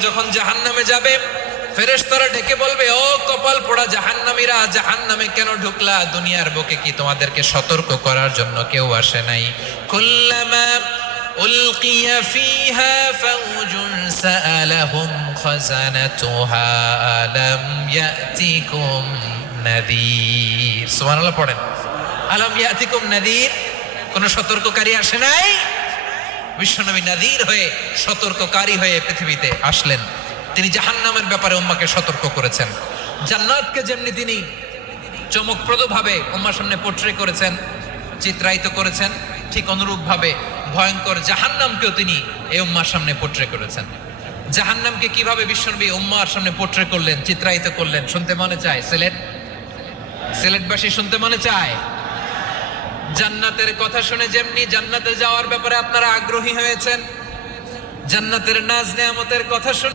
যখন জাহান্নামে যাবে ফেরেশতারা ডেকে বলবে, ও কপাল পোড়া জাহান্নামীরা, জাহান্নামে কেন ঢুকলা? দুনিয়ার বুকে কি তোমাদেরকে সতর্ক করার জন্য কেউ আসে নাই? কুল্লামা উলকিয়া ফিহা ফাওজুন সাআলাহুম খাযানাতুহা আলাম ইয়াতিকুম নাযীর। সুবহানাল্লাহ পড়েন। আলাম ইয়াতিকুম নাযীর, কোন সতর্ককারী আসে নাই? বিশ্বনবী নাযীর হয়ে, সতর্ককারী হয়ে পৃথিবীতে আসলেন। তিনি জাহান্নামের ব্যাপারে উম্মাকে সতর্ক করেছেন। জান্নাতকে যেমনি তিনি চমকপ্রদভাবে উম্মার সামনে পোট্রে করেছেন, চিত্রায়িত করেছেন, ঠিক অনুরূপ ভাবে ভয়ঙ্কর জাহান্নামকেও তিনি এই উম্মার সামনে পোট্রে করেছেন। জাহান্নামকে কিভাবে বিশ্বনবী উম্মার সামনে পোট্রে করলেন, চিত্রায়িত করলেন, শুনতে মনে চায়? সিলেটবাসী শুনতে মনে চায়? জান্নাতের কথা শুনে যেমনি জান্নাতে যাওয়ার ব্যাপারে আপনারা আগ্রহী হয়েছেন, জান্নাতের নাজ নেয়ামতের কথা শুনে